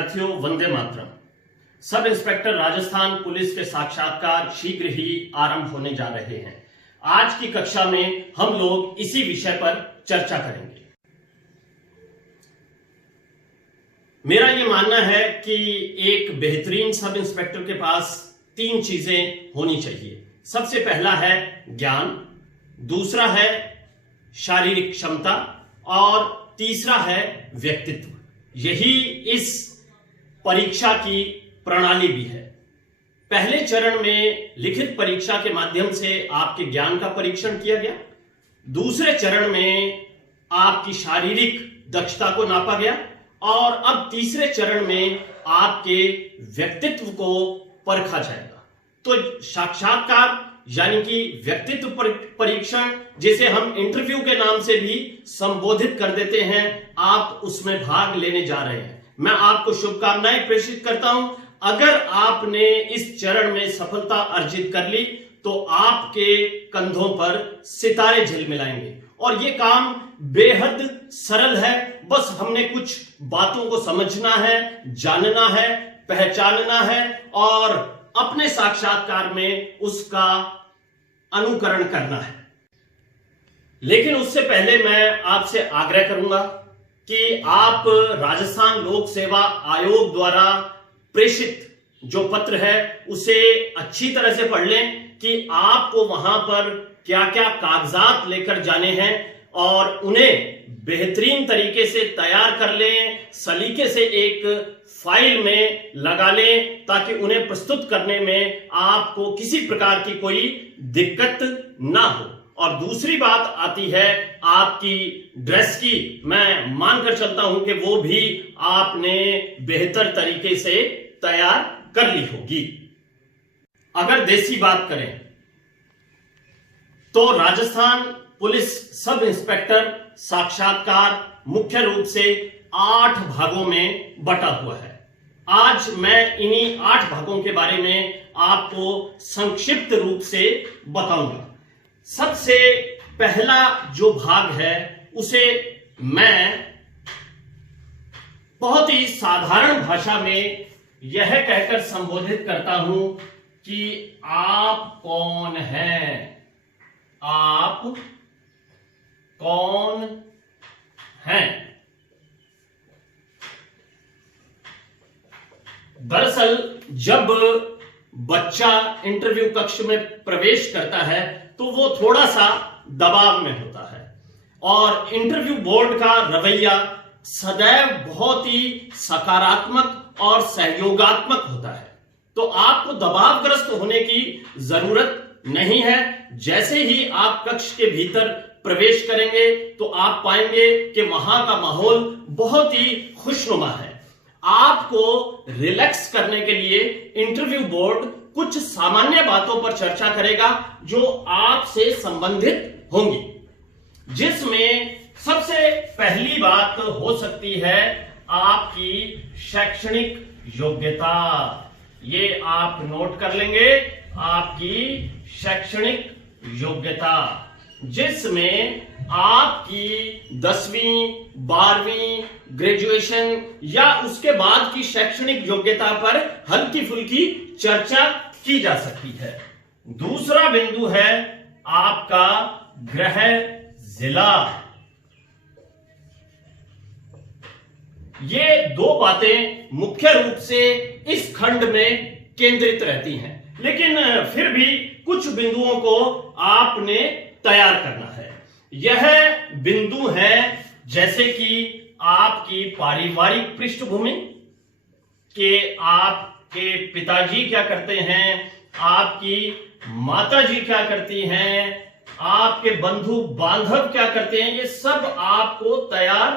विद्यार्थियों, Vande Mataram. Sub inspector Rajasthan police के साक्षात्कार शीघ्र ही आरंभ होने जा रहे हैं। आज की कक्षा में हम लोग इसी विषय पर चर्चा करेंगे। मेरा यह मानना है कि एक बेहतरीन सब इंस्पेक्टर के पास 3 चीजें होनी चाहिए। सबसे पहला है ज्ञान, दूसरा है शारीरिक क्षमता और तीसरा है व्यक्तित्व। यही इस परीक्षा की प्रणाली भी है। पहले चरण में लिखित परीक्षा के माध्यम से आपके ज्ञान का परीक्षण किया गया। दूसरे चरण में आपकी शारीरिक दक्षता को नापा गया और अब तीसरे चरण में आपके व्यक्तित्व को परखा जाएगा। तो साक्षात्कार यानी कि व्यक्तित्व परीक्षण, जिसे हम इंटरव्यू के नाम से भी संबोधित कर देते हैं, आप उसमें भाग लेने जा रहे हैं। मैं आपको शुभकामनाएं प्रेषित करता हूं। अगर आपने इस चरण में सफलता अर्जित कर ली तो आपके कंधों पर सितारे झिलमिलाएंगे और ये काम बेहद सरल है। बस हमने कुछ बातों को समझना है, जानना है, पहचानना है और अपने साक्षात्कार में उसका अनुकरण करना है। लेकिन उससे पहले मैं आपसे आग्रह करूंगा कि आप राजस्थान लोक सेवा आयोग द्वारा प्रेषित जो पत्र है उसे अच्छी तरह से पढ़ लें कि आपको वहां पर क्या क्या कागजात लेकर जाने हैं और उन्हें बेहतरीन तरीके से तैयार कर लें, सलीके से एक फाइल में लगा लें ताकि उन्हें प्रस्तुत करने में आपको किसी प्रकार की कोई दिक्कत ना हो। और दूसरी बात आती है आपकी ड्रेस की। मैं मानकर चलता हूं कि वो भी आपने बेहतर तरीके से तैयार कर ली होगी। अगर देसी बात करें तो राजस्थान पुलिस सब इंस्पेक्टर साक्षात्कार मुख्य रूप से 8 भागों में बटा हुआ है। आज मैं इन्हीं 8 भागों के बारे में आपको संक्षिप्त रूप से बताऊंगा। सबसे पहला जो भाग है उसे मैं बहुत ही साधारण भाषा में यह कहकर संबोधित करता हूं कि आप कौन हैं? आप कौन हैं? दरअसल जब बच्चा इंटरव्यू कक्ष में प्रवेश करता है तो वो थोड़ा सा दबाव में होता है और इंटरव्यू बोर्ड का रवैया सदैव बहुत ही सकारात्मक और सहयोगात्मक होता है। तो आपको दबावग्रस्त होने की जरूरत नहीं है। जैसे ही आप कक्ष के भीतर प्रवेश करेंगे तो आप पाएंगे कि वहां का माहौल बहुत ही खुशनुमा है। आपको रिलैक्स करने के लिए इंटरव्यू बोर्ड कुछ सामान्य बातों पर चर्चा करेगा जो आपसे संबंधित होंगी, जिसमें सबसे पहली बात हो सकती है आपकी शैक्षणिक योग्यता। ये आप नोट कर लेंगे, आपकी शैक्षणिक योग्यता, जिसमें आपकी 10वीं, 12वीं, ग्रेजुएशन या उसके बाद की शैक्षणिक योग्यता पर हल्की फुल्की चर्चा की जा सकती है। दूसरा बिंदु है आपका गृह जिला। ये 2 बातें मुख्य रूप से इस खंड में केंद्रित रहती हैं, लेकिन फिर भी कुछ बिंदुओं को आपने तैयार करना है। यह बिंदु है जैसे कि आपकी पारिवारिक पृष्ठभूमि, कि आपके पिताजी क्या करते हैं, आपकी माताजी क्या करती हैं, आपके बंधु बांधव क्या करते हैं, ये सब आपको तैयार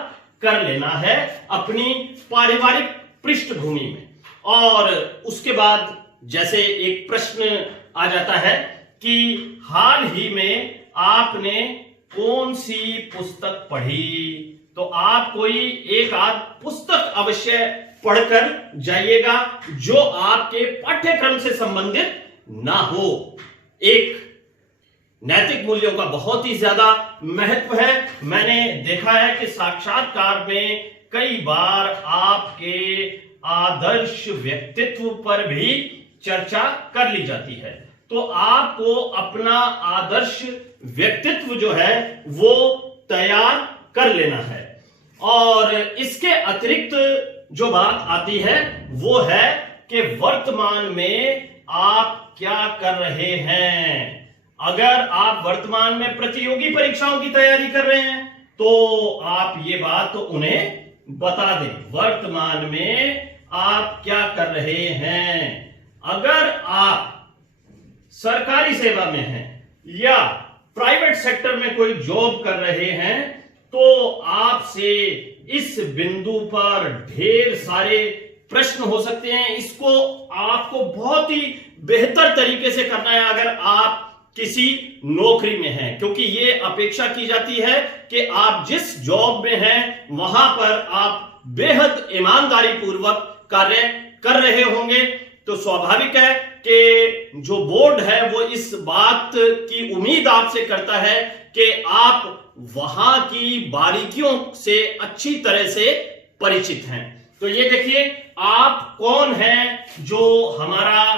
कर लेना है अपनी पारिवारिक पृष्ठभूमि में। और उसके बाद जैसे एक प्रश्न आ जाता है कि हाल ही में आपने कौन सी पुस्तक पढ़ी, तो आप कोई एक आध पुस्तक अवश्य पढ़कर जाइएगा जो आपके पाठ्यक्रम से संबंधित ना हो। एक नैतिक मूल्यों का बहुत ही ज्यादा महत्व है। मैंने देखा है कि साक्षात्कार में कई बार आपके आदर्श व्यक्तित्व पर भी चर्चा कर ली जाती है। तो आपको अपना आदर्श व्यक्तित्व जो है वो तैयार कर लेना है। और इसके अतिरिक्त जो बात आती है वो है कि वर्तमान में आप क्या कर रहे हैं। अगर आप वर्तमान में प्रतियोगी परीक्षाओं की तैयारी कर रहे हैं तो आप ये बात उन्हें बता दें, वर्तमान में आप क्या कर रहे हैं। अगर आप सरकारी सेवा में हैं या प्राइवेट सेक्टर में कोई जॉब कर रहे हैं तो आपसे इस बिंदु पर ढेर सारे प्रश्न हो सकते हैं। इसको आपको बहुत ही बेहतर तरीके से करना है अगर आप किसी नौकरी में हैं, क्योंकि ये अपेक्षा की जाती है कि आप जिस जॉब में हैं वहां पर आप बेहद ईमानदारी पूर्वक कार्य कर रहे होंगे। तो स्वाभाविक है कि जो बोर्ड है वो इस बात की उम्मीद आपसे करता है कि आप वहां की बारीकियों से अच्छी तरह से परिचित हैं। तो ये देखिए आप कौन है, जो हमारा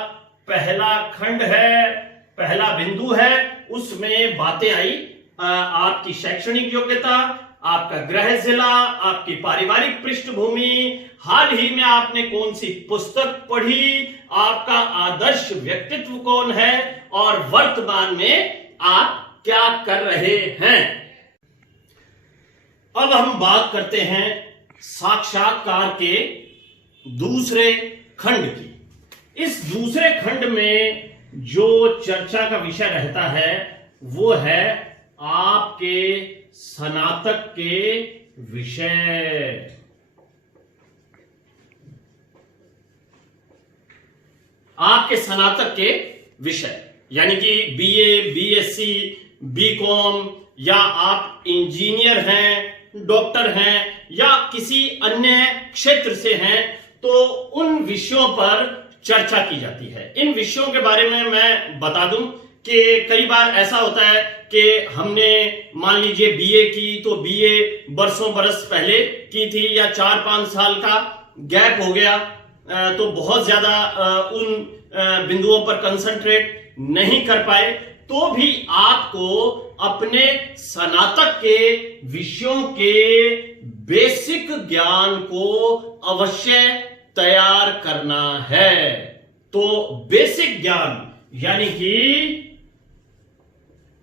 पहला खंड है, पहला बिंदु है, उसमें बातें आई आपकी शैक्षणिक योग्यता, आपका गृह जिला, आपकी पारिवारिक पृष्ठभूमि, हाल ही में आपने कौन सी पुस्तक पढ़ी, आपका आदर्श व्यक्तित्व कौन है और वर्तमान में आप क्या कर रहे हैं। अब हम बात करते हैं साक्षात्कार के दूसरे खंड की। इस दूसरे खंड में जो चर्चा का विषय रहता है वो है आपके स्नातक के विषय। आपके स्नातक के विषय यानी कि बीए, बीएससी, बीकॉम, या आप इंजीनियर हैं, डॉक्टर हैं या किसी अन्य क्षेत्र से हैं, तो उन विषयों पर चर्चा की जाती है। इन विषयों के बारे में मैं बता दूं कि कई बार ऐसा होता है कि हमने मान लीजिए बीए की तो बीए बरसों बरस पहले की थी या 4-5 साल का गैप हो गया, तो बहुत ज्यादा उन बिंदुओं पर कंसंट्रेट नहीं कर पाए, तो भी आपको अपने स्नातक के विषयों के बेसिक ज्ञान को अवश्य तैयार करना है। तो बेसिक ज्ञान यानी कि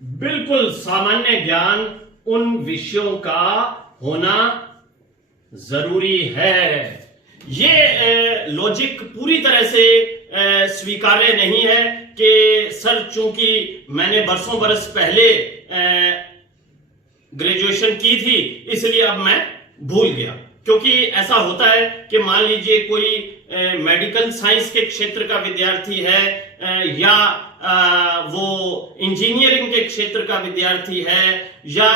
बिल्कुल सामान्य ज्ञान उन विषयों का होना जरूरी है। ये लॉजिक पूरी तरह से स्वीकार्य नहीं है कि सर चूंकि मैंने बरसों बरस पहले ग्रेजुएशन की थी इसलिए अब मैं भूल गया, क्योंकि ऐसा होता है कि मान लीजिए कोई मेडिकल साइंस के क्षेत्र का विद्यार्थी है या वो इंजीनियरिंग के क्षेत्र का विद्यार्थी है या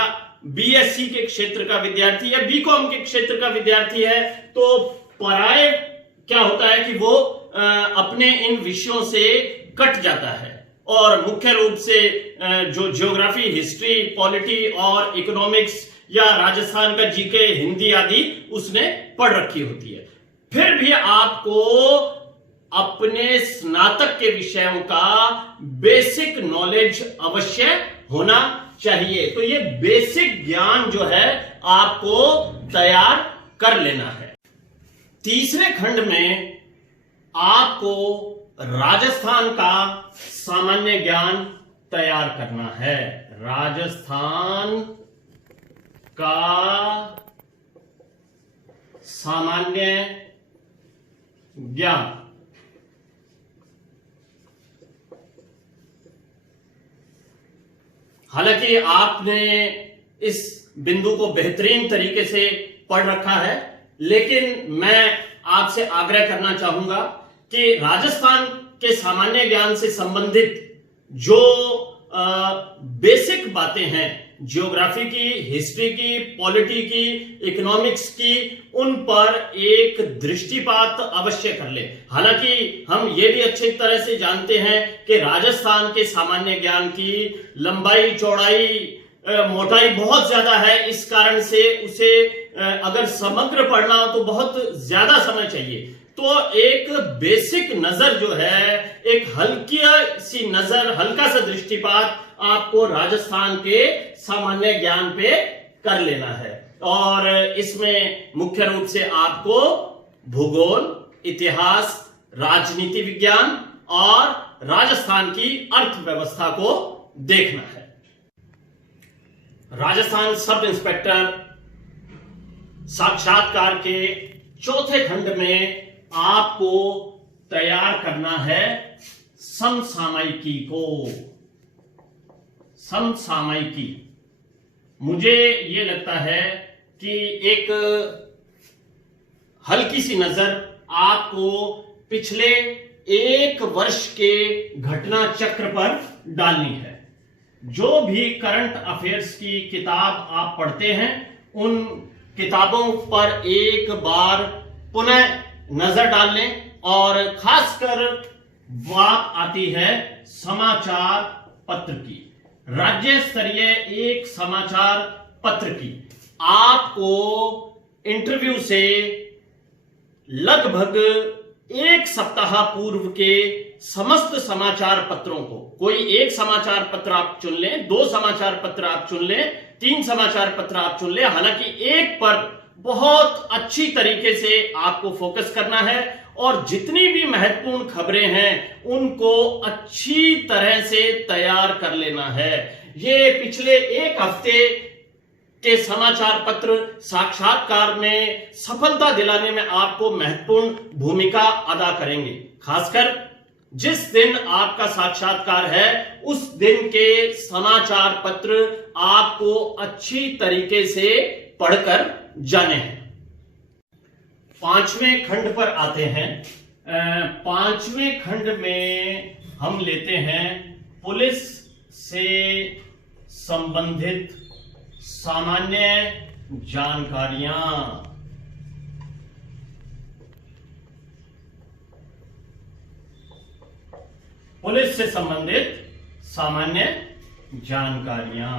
बीएससी के क्षेत्र का विद्यार्थी है, बीकॉम के क्षेत्र का विद्यार्थी है, तो पराये क्या होता है कि वो अपने इन विषयों से कट जाता है और मुख्य रूप से जो ज्योग्राफी, हिस्ट्री, पॉलिटी और इकोनॉमिक्स या राजस्थान का जीके, हिंदी आदि उसने पढ़ रखी होती है। फिर भी आपको अपने स्नातक के विषयों का बेसिक नॉलेज अवश्य होना चाहिए। तो ये बेसिक ज्ञान जो है आपको तैयार कर लेना है। तीसरे खंड में आपको राजस्थान का सामान्य ज्ञान तैयार करना है। राजस्थान का सामान्य ज्ञान। हालांकि आपने इस बिंदु को बेहतरीन तरीके से पढ़ रखा है, लेकिन मैं आपसे आग्रह करना चाहूंगा कि राजस्थान के सामान्य ज्ञान से संबंधित जो बेसिक बातें हैं, ज्योग्राफी की, हिस्ट्री की, पॉलिटी की, इकोनॉमिक्स की, उन पर एक दृष्टिपात अवश्य कर ले। हालांकि हम ये भी अच्छी तरह से जानते हैं कि राजस्थान के सामान्य ज्ञान की लंबाई, चौड़ाई, मोटाई बहुत ज्यादा है। इस कारण से उसे अगर समग्र पढ़ना हो तो बहुत ज्यादा समय चाहिए। तो एक बेसिक नजर जो है, एक हल्की सी नजर, हल्का सा दृष्टिपात आपको राजस्थान के सामान्य ज्ञान पे कर लेना है। और इसमें मुख्य रूप से आपको भूगोल, इतिहास, राजनीति विज्ञान और राजस्थान की अर्थव्यवस्था को देखना है। राजस्थान सब इंस्पेक्टर साक्षात्कार के चौथे खंड में आपको तैयार करना है समसामयिकी को। समसामयिकी, मुझे यह लगता है कि एक हल्की सी नजर आपको पिछले 1 वर्ष के घटना चक्र पर डालनी है। जो भी करंट अफेयर्स की किताब आप पढ़ते हैं, उन किताबों पर एक बार पुनः नजर डाल लें। और खासकर बात आती है समाचार पत्र की, राज्य स्तरीय एक समाचार पत्र की। आपको इंटरव्यू से लगभग 1 सप्ताह पूर्व के समस्त समाचार पत्रों को, कोई एक समाचार पत्र आप चुन लें, 2 समाचार पत्र आप चुन लें, 3 समाचार पत्र आप चुन लें, हालांकि एक पर बहुत अच्छी तरीके से आपको फोकस करना है और जितनी भी महत्वपूर्ण खबरें हैं उनको अच्छी तरह से तैयार कर लेना है। ये पिछले 1 हफ्ते के समाचार पत्र साक्षात्कार में सफलता दिलाने में आपको महत्वपूर्ण भूमिका अदा करेंगे। खासकर जिस दिन आपका साक्षात्कार है उस दिन के समाचार पत्र आपको अच्छी तरीके से पढ़कर जाने हैं। 5वें खंड पर आते हैं। 5वें खंड में हम लेते हैं पुलिस से संबंधित सामान्य जानकारियां। पुलिस से संबंधित सामान्य जानकारियां।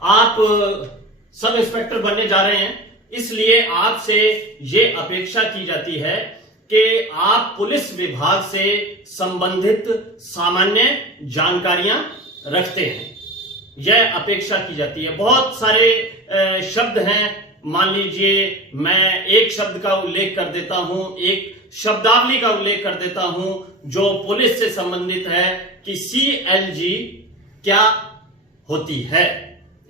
आप सब इंस्पेक्टर बनने जा रहे हैं, इसलिए आपसे यह अपेक्षा की जाती है कि आप पुलिस विभाग से संबंधित सामान्य जानकारियां रखते हैं। यह अपेक्षा की जाती है। बहुत सारे शब्द हैं, मान लीजिए मैं एक शब्द का उल्लेख कर देता हूं, एक शब्दावली का उल्लेख कर देता हूं जो पुलिस से संबंधित है कि CLG क्या होती है,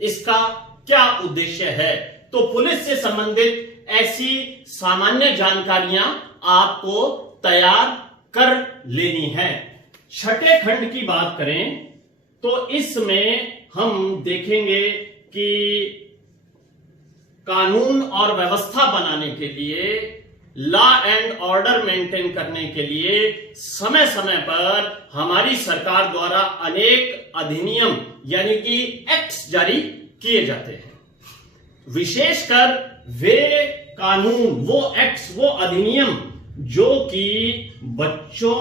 इसका क्या उद्देश्य है। तो पुलिस से संबंधित ऐसी सामान्य जानकारियां आपको तैयार कर लेनी है। 6ठे खंड की बात करें तो इसमें हम देखेंगे कि कानून और व्यवस्था बनाने के लिए, लॉ एंड ऑर्डर मेंटेन करने के लिए समय समय पर हमारी सरकार द्वारा अनेक अधिनियम यानी कि एक्ट्स जारी किए जाते हैं। विशेषकर वे कानून, वो एक्ट्स, वो अधिनियम जो कि बच्चों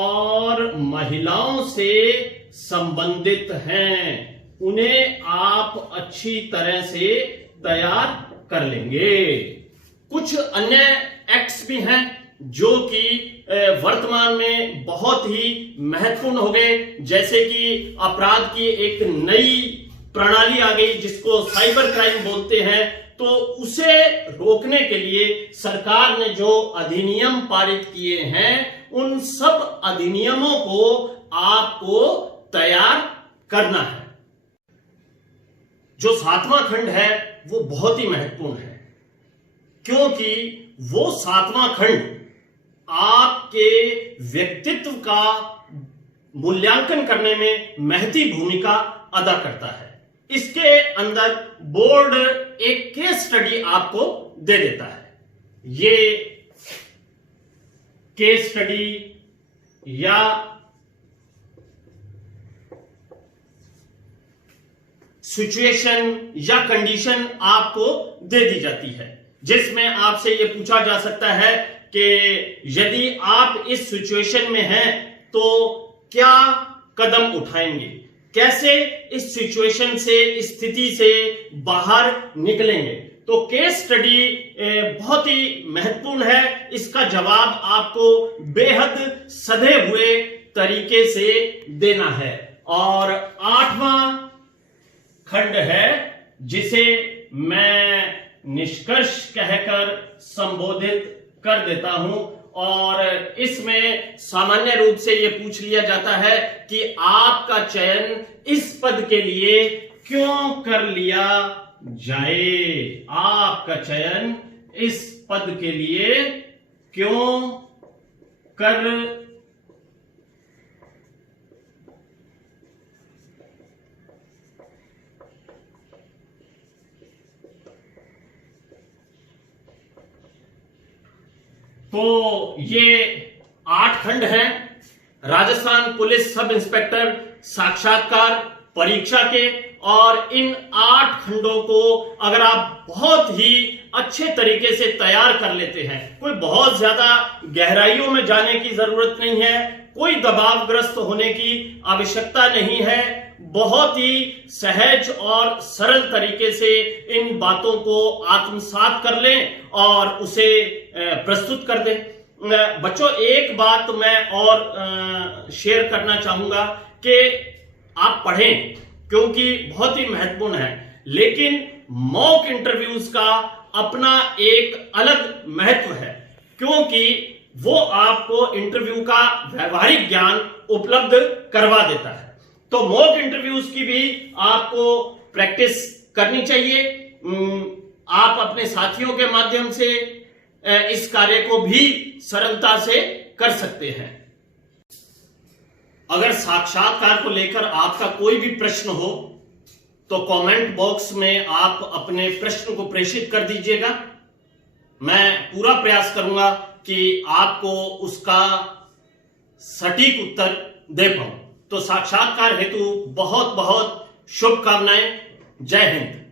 और महिलाओं से संबंधित हैं, उन्हें आप अच्छी तरह से तैयार कर लेंगे। कुछ अन्य एक्ट्स भी हैं जो कि वर्तमान में बहुत ही महत्वपूर्ण हो गए, जैसे कि अपराध की एक नई प्रणाली आ गई जिसको साइबर क्राइम बोलते हैं। तो उसे रोकने के लिए सरकार ने जो अधिनियम पारित किए हैं, उन सब अधिनियमों को आपको तैयार करना है। जो 7वां खंड है वो बहुत ही महत्वपूर्ण है, क्योंकि वो 7वां खंड आपके व्यक्तित्व का मूल्यांकन करने में महती भूमिका अदा करता है। इसके अंदर बोर्ड एक केस स्टडी आपको दे देता है। ये केस स्टडी या सिचुएशन या कंडीशन आपको दे दी जाती है, जिसमें आपसे यह पूछा जा सकता है कि यदि आप इस सिचुएशन में हैं तो क्या कदम उठाएंगे, कैसे इस सिचुएशन से, इस स्थिति से बाहर निकलेंगे। तो केस स्टडी बहुत ही महत्वपूर्ण है। इसका जवाब आपको बेहद सधे हुए तरीके से देना है। और 8वां खंड है जिसे मैं निष्कर्ष कहकर संबोधित कर देता हूं, और इसमें सामान्य रूप से यह पूछ लिया जाता है कि आपका चयन इस पद के लिए क्यों कर लिया जाए। आपका चयन इस पद के लिए क्यों कर तो ये 8 खंड हैं राजस्थान पुलिस सब इंस्पेक्टर साक्षात्कार परीक्षा के। और इन 8 खंडों को अगर आप बहुत ही अच्छे तरीके से तैयार कर लेते हैं, कोई बहुत ज्यादा गहराइयों में जाने की जरूरत नहीं है, कोई दबावग्रस्त होने की आवश्यकता नहीं है, बहुत ही सहज और सरल तरीके से इन बातों को आत्मसात कर लें और उसे प्रस्तुत कर दें। बच्चों, एक बात मैं और शेयर करना चाहूंगा कि आप पढ़ें, क्योंकि बहुत ही महत्वपूर्ण है, लेकिन मॉक इंटरव्यूज का अपना एक अलग महत्व है, क्योंकि वो आपको इंटरव्यू का व्यवहारिक ज्ञान उपलब्ध करवा देता है। तो मॉक इंटरव्यूज की भी आपको प्रैक्टिस करनी चाहिए। आप अपने साथियों के माध्यम से इस कार्य को भी सरलता से कर सकते हैं। अगर साक्षात्कार को लेकर आपका कोई भी प्रश्न हो तो कमेंट बॉक्स में आप अपने प्रश्न को प्रेषित कर दीजिएगा। मैं पूरा प्रयास करूंगा कि आपको उसका सटीक उत्तर दे पाऊं। तो साक्षात्कार हेतु बहुत बहुत शुभकामनाएं। जय हिंद।